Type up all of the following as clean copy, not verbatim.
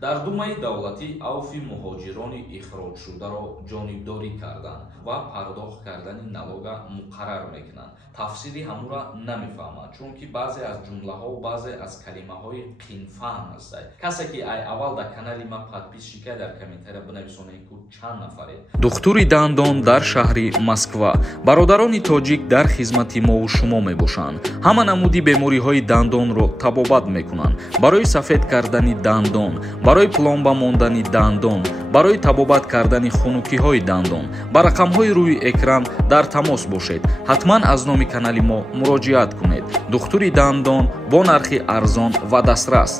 дар думаи давлатӣ авфи муҳоҷирони ихроҷшударо ҷонибдорӣ кардан ва пардохт кардани налога муқаррар мекунанд. Тафсири ҳамура намефаҳмад, чунки баъзе аз ҷумлаҳо баъзе аз калимаҳои қинфаҳм ҳастанд. Касе ки ай аввал дар канали ма подписчик дар комментария бинависонед ки чанд нафаре. Духтури дандон дар шаҳри Москва. Бародарони тоҷик дар хизмати мову шумо мебошанд. ҳама намуди бемориҳои дандонро табобат мекунанд. барои сафед кардани дандон, барои пломба мондани дандон, барои табобат кардани хунукиҳои дандон ба рақамҳои рӯи экран дар тамос бошед. ҳатман аз номи канали мо муроҷиат кунед. Духтури дандон бо нархи арзон ва дастрас.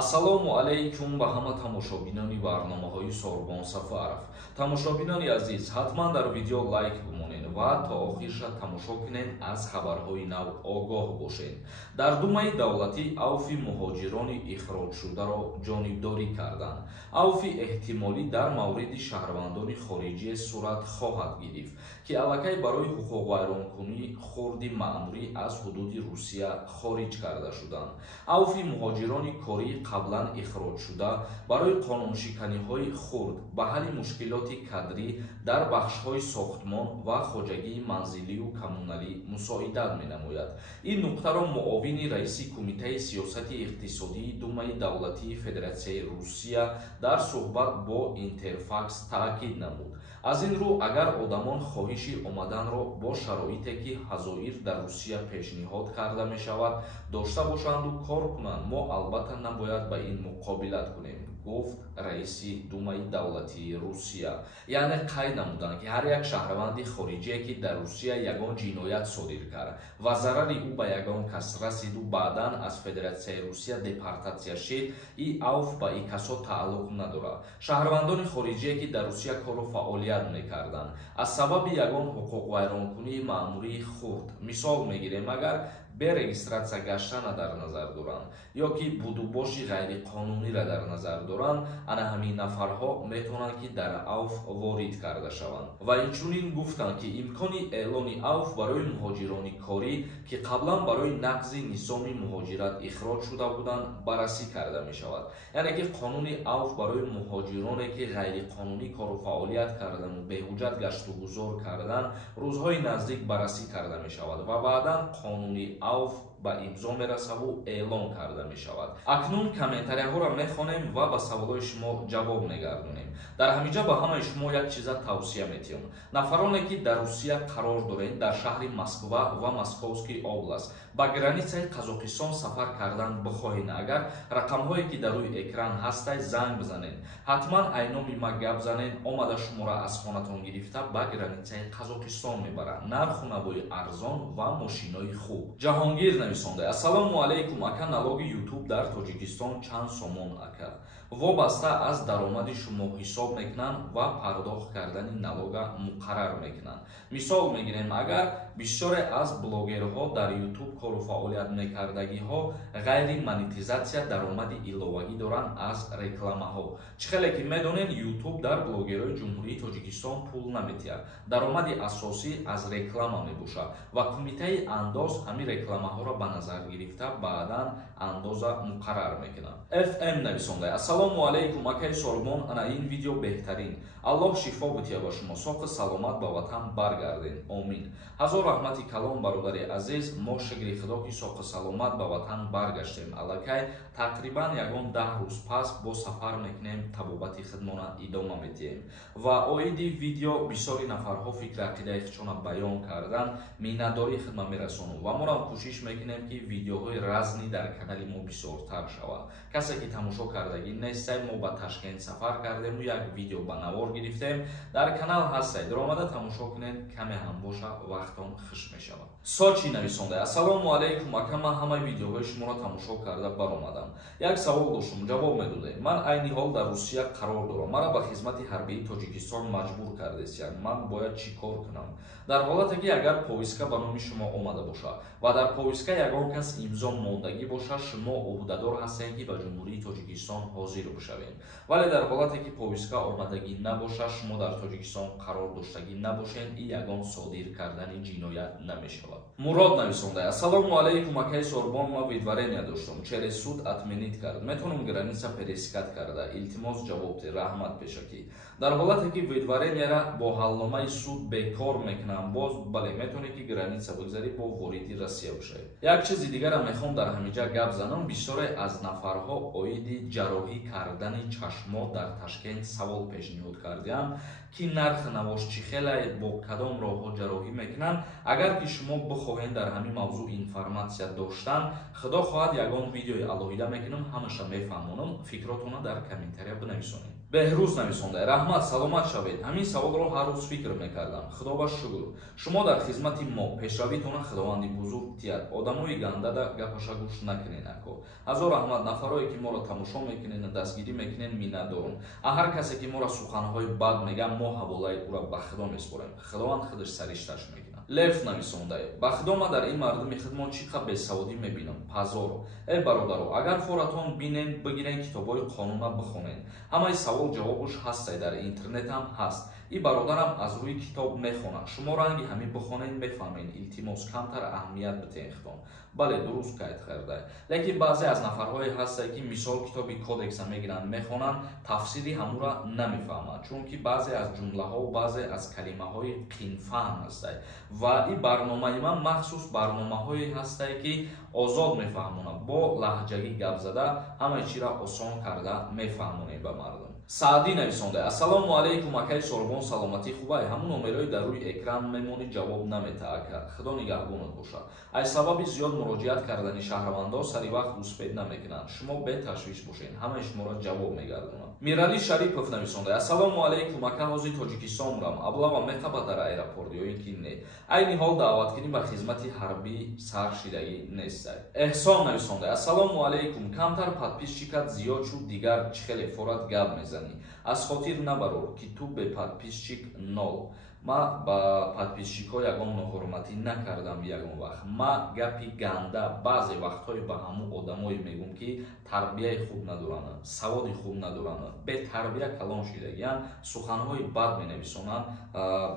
ассалому алайкум ба ҳама тамошобинони барномаҳои Сорбон Сафаров. Тамошобинони азиз, ҳатман дар видео лайк бимонед ва то охирша тамошо кунед, аз хабарҳои нав огоҳ бошед. Дар думаи давлатӣ авфи муҳоҷирони ихроҷшударо ҷонибдорӣ карданд. авфи эҳтимолӣ дар мавриди шаҳрвандони хориҷие сурат хоҳад гирифт, ки аллакай барои ҳуқуқвайронкунии хурди маъмурӣ аз ҳудуди Русия хориҷ карда шуданд. авфи муҳоҷирони корӣ қаблан ихроҷшуда барои қонуншиканиҳои хурд ба ҳалли мушкилоти кадрӣ дар бахшҳои сохтмон ва хоҷагии манзилию коммуналӣ мусоидат менамояд. ин нуқтаро муовини раиси кумитаи сиёсати иқтисодии думаи давлатии Федератсияи Русия дар суҳбат бо Интерфакс таъкид намуд. аз ин рӯ, агар одамон хоҳиши омаданро бо шароите ки ҳазоир дар Русия пешниҳод карда мешавад дошта бошанду кор кунанд, мо албатта набояд ба ин муқобилат кунем, гуфт раиси думаи давлатии Русия. яъне қайд намуданд ки ҳар як шаҳрванди хориҷие ки дар Русия ягон ҷиноят содир кард ва зарари ӯ ба ягон кас расиду баъдан аз Федератсияи Русия депортатсия шид, ин авф ба ин касо тааллуқ надорад. шаҳрвандони хориҷие ки дар Русия кору фаъолият мекарданд аз сабаби ягон ҳуқуқвайронкунии маъмурии хурд, мисол мегирем, агар берегистратсия гаштана дар назар доранд ё ки будубоши ғайриқонуниро дар назар доранд, ана ҳамин нафарҳо метавонанд ки дар авф ворид карда шаванд. ва инчунин гуфтанд ки имкони эълони авф барои муҳоҷирони корӣ ки қаблан барои нақзи низоми муҳоҷират ихроҷ шуда буданд баррасӣ карда мешавад. яъне ки қонуни авф барои муҳоҷироне ки ғайриқонунӣ кору фаъолият кардану беҳуҷҷат гашту гузор карданд рӯзҳои наздик баррасӣ карда мешавад ва баъдан қонуни авф ба имзо мерасаву эълон карда мешавад. акнун комментарияҳоро мехонем ва ба саволҳои шумо ҷавоб мегардонем. дар ҳаминҷа ба ҳамаи шумо як чиза тавсия метиҳам. нафароне ки дар Русия қарор доред, дар шаҳри Москва ва Московский област ба границаи Қазоқистон сафар кардан бихоҳед, агар рақамҳое ки дар рӯи экран ҳастад занг бизанед, ҳатман айноми ма гап занед, омада шуморо аз хонатон гирифта ба границаи Қазоқистон мебарад. нарху навои арзон ва мошинои хуб. ҷаҳонгир нависонда: ассалому алайкум ака, налоги YouTube дар Тоҷикистон чанд сомон ака? вобаста аз даромади шумо ҳисоб мекунанд ва пардохт кардани налога муқаррар мекунанд. мисол мегирем, агар бисёре аз блогерҳо дар YouTube кору фаъолият мекардагиҳо ғайри монетизатсия даромади иловагӣ доранд аз рекламаҳо. чӣ хеле ки медонед, YouTube дар блогерҳои Ҷумҳурии Тоҷикистон пул наметиҳад. даромади асосӣ аз реклама мебошад ва кумитаи андоз ҳамин рекламаҳоро ба назар гирифта баъдан андоза муқаррар мекунад. FM нависонда: ассалому алайкум акаи Сорбон, ана ин видео беҳтарин. аллоҳ шифо бития ба шумо, соҳи саломат ба ватан баргарден. омин. ҳазор раҳмати калон бародари азиз, мо шукри худо ки соҳи саломат ба ватан баргаштем. аллакай тақрибан ягон 10 рӯз пас бо сафар мекунем, табобати хидмона идома медиҳем. ва оиди видео бисёри нафарҳо фикри ақидаи худшона баён кардан, миннатдории хидма мерасонем ва морам кӯшиш мекунем ки видеоҳои разни дар канали мо бисёртар шавад. касе ки тамошо кардагӣ нестед, мо ба Ташкент сафар кардему як видео ба навор гирифтем. дар канал ҳастед, ромада тамошо кунед, каме ҳам боша вақтон хуш мешавад. Сочи нависонда: ассалому алайкум ака, ман ҳамаи видеоҳои шуморо тамошо карда баромадам. як савол доштам, ҷавоб медодем. ман айни ҳол дар Русия қарор дорам. маро ба хизмати ҳарбии Тоҷикистон маҷбур кардестиянд. ман бояд чӣ кор кунам? дар ҳолате ки агар повестка ба номи шумо омада бошад ва дар повестка ягон кас имзо мондагӣ бошад, шумо ӯҳдадор ҳастед ки ба Ҷумҳурии Тоҷикистон ҳозир бошавед. вале дар ҳолате ки повестка омадагӣ набошад, шумо дар Тоҷикистон қарор доштагӣ набошед, ин ягон содир кардани ҷиноят намешавад. мурод нависонда: Ассалому алейкум, акай Сорбон, ма видварения доштам. Через суд отменить кард. Метонум граница пересекать карда. Илтимос ҷавоб де, раҳмат пешакӣ. Дар ҳолате ки видваренияра бо ҳалномаи суд бекор мекунам, боз бале метоне ки граница бигзарӣ бо вориди Россия бошад. Як чизи дигарам мехом дар ҳамиҷа гап занам. Бисёре аз нафарҳо оиди ҷарроҳӣ кардани чашмо дар Ташкент савол пешниҳод кардиам ки нархи навошчӣ хеле бо кадом роҳҳо ҷарроҳӣ мекунанд. Агар ки шумо бихоҳед дар ҳамин мавзӯъ информатсия доштан, худо хоҳад ягон видеои алоҳида мекунам, ҳамаша мефаҳмонам. Фикротона дар комментария бинависонед. Беҳрӯз нависонда: раҳмат, саломат шавед. Ҳамин саволро ҳар рӯз фикр мекардам. Худова шукр. Шумо дар хизмати мо, пешравитона худованди бузург тият. Одамои гандада гапаша гӯш накунед ако. Ҳазор раҳмат. Нафарое ки моро тамошо мекунед, дастгирӣ мекунед, миннатдорам. Ҳар касе ки моро суханҳои бад мегӯяд, мо ҳаволаи ӯро ба худо меспорем. Худованд худаш саришташ мекунад. Лев нависондай: ба худо ма дар ин мардуми хидмат чӣ қадр бесаводӣ мебинам. Пазор. Бародаро, агар форатон бинен, бигирен китобҳои қонуна бихонед. Ҳамаи савол ҷавобаш ҳастай, дар интернет ҳам ҳаст. И бародарам аз рӯи китоб мехонад. Шумо ранги ҳамин бихонед, мефаҳмед. Илтимос, камтар аҳамият битен хитон. Бале, дуруст кайд кардай. Лекин баъзе аз нафарҳое ҳастай ки мисол китоби кодекса мегиранд, мехонанд, тафсили ҳамура намефаҳманд, чунки баъзе аз ҷумлаҳо, баъзе аз калимаҳои қинфаҳм ҳастай. Ва ин барномаи ман махсус барномаҳое ҳастай ки озод мефаҳмонад. Бо лаҳҷагӣ гап зада, ҳамаи чиро осон карда мефаҳмонем ба мардум. Саъдӣ нависонда: ассалому алейкум, акай Сорбон, саломатӣ хубай? Ҳамун номерои дар рӯи экран мемонӣ, ҷавоб наметаака. Худо нигаҳбонат бошад. Аз сабаби зиёд муроҷиат кардани шаҳрвандон сари вақт успед намекунанд. Шумо беташвиш бошед, ҳамаи шуморо ҷавоб мегардонам. Мирали Шарипов нависонда: ассалому алейкум, ака ҳозир Тоҷикистон мурам. Аблава мехаба дар аэропорт ё ин ки не? Айни ҳол даъваткунӣ ба хизмати ҳарбӣ сар шидагӣ нестай. Эҳсон нависонда: ассалому алейкум, камтар подписчикат зиёд шуд, дигар чихеле форат гап мезанӣ. Аз хотир набарор ки ту бе подписчик нол. Ма ба подписчикҳо ягон ноҳурматӣ накардам ягон вақт. Ма гапи ганда баъзе вақтҳое ба ҳамун одамое мегӯям ки тарбияи хуб надоранд, саводи хуб надоранд, бетарбия калон шидагиянд, суханҳои бад менависонанд.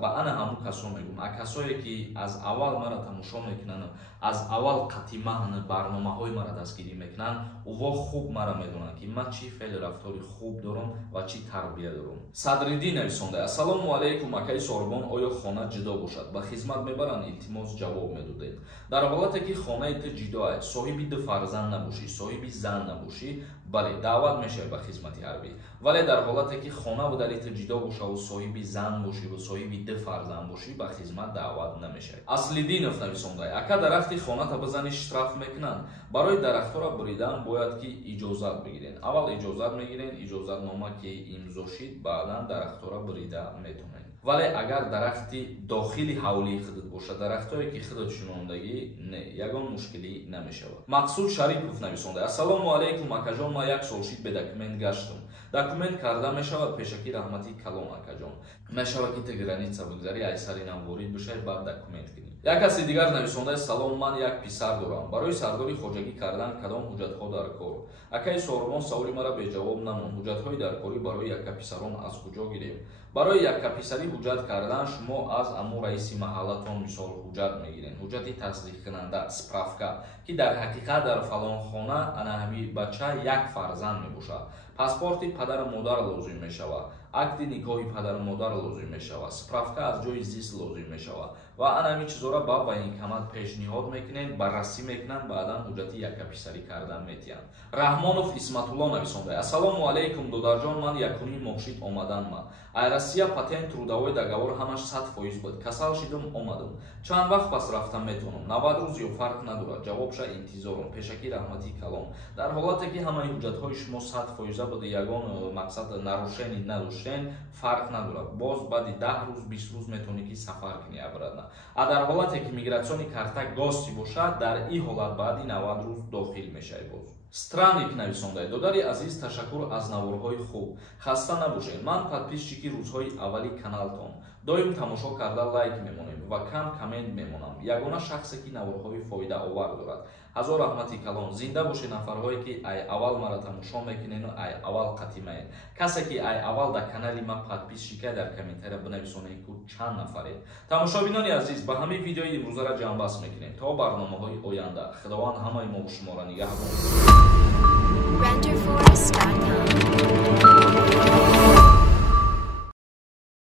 Ба ана ҳамун касо мегӯям. А касое ки аз аввал мара тамошо мекунанд, аз аввал қатъимаҳн барномаҳои мара дастгирӣ мекунанд, ӯво хуб мара медонанд ки ман чӣ феъли рафтори хуб дорам ва чӣ тарбия дорам. Садриддӣ нависонда: ассалому алейкум, акай Сорбон, оё хона ҷудо бошад? Ба хизмат мебаранд, илтимос ҷавоб медодед. Дар ҳолате ки хонаи ту ҷудо аст, соҳиби ду фарзанд набошӣ, соҳиби зан набошӣ, бале, даъват мешавӣ ба хизмати ҳарбӣ. Вале дар ҳолате ки хона будари ту ҷудо бошаву соҳиби зан бошӣ ва соҳиби ду фарзанд бошӣ, ба хизмат даъват намешавӣ. Аслиддинов нависонда: ака дарахти хоната бизани штраф мекунанд. Барои дарахтора буридан бояд ки иҷозат бигирен. Аввал иҷозат мегирен, иҷозатнома ки имзо шид, баъдан дарахтора бурида метавонед. Вале агар дарахти дохили ҳавлии худат бошад, дарахтое ки худат шунондагӣ, не, ягон мушкилӣ намешавад. Мақсуд Шарипов нависонда: ассалому алейкум, акаҷон, ман як сол шид бе документ гаштам. Документ карда мешавад? Пешакӣ раҳмати калон акаҷон. Мешавад ки ту граница бигзарӣ, ай сари нам ворид бишавӣ, баъд документ кунӣ. Як каси дигар нависонда: салом, ман як писар дорам. Барои сардори хоҷагӣ кардан кадом ҳуҷҷатҳо дар кор? Акай Сорбон, саволи мара беҷавоб намон. Ҳуҷҷатҳои даркорӣ барои яккаписарон аз куҷо гирем? Барои яккаписарӣ ҳуҷҷат кардан шумо аз аму раиси маҳаллатон мисол ҳуҷҷат мегиред. Ҳуҷҷати тасдиқкунанда, справка, ки дар ҳақиқат дар фалон хона ана ҳамин бача як фарзанд мебошад. Паспорти падару модар лозим мешавад. акти никоҳи падару модар лозим мешавад, справка аз ҷои зист лозим мешавад ва ана ҳамин чизора ба военкомат пешниҳод мекунед, баррасӣ мекунанд, баъдан ҳуҷҷати яккаписарӣ кардан метиҳанд. Раҳмонов Исматулло нависонда: ассалому алейкум додарҷон, ман якунӣ мошид омаданман. Ай Россия патент трудовой договор ҳамаш 100% буд. Касал шидам, омадам. Чанд вақт пас рафтан метавонам? 90 рӯз ё фарқ надорад. Ҷавобша интизорам. Пешакӣ раҳмати калон. Дар ҳолате ки ҳамаи ҳуҷҷатҳои шумо 100% буд, ягон мақсад нарушени надоштен, фарқ надорад. Боз баъди 10 рӯз 20 рӯз метавонӣ ки сафар кунӣ обратно. А дар ҳолате ки мигратсиони карта гости бошад, дар ин ҳолат баъди 90 рӯз дохил мешавӣ. Боз Странник нависонда: додари азиз, ташаккур аз наворҳои хуб. Хаста набошед. Ман подписчики рӯзҳои аввали каналтон. доим тамошо карда лайк мемонем ва кам комент мемонам. Ягона шахсе ки наворҳои фоидаовар дорад. ҳазор раҳмати калон. Зинда бошед нафарҳое ки ай аввал маро тамошо мекунед, ай аввал қатимаед. Касе ки ай аввал дар канали ма подпис шикай дар комментария бинависонед ки чанд нафаред. Тамошобинони азиз, ба ҳамин видеои имрӯзара ҷамъбаст мекунем то барномаҳои оянда. Худованд ҳамаи мо шуморо нигаҳбон.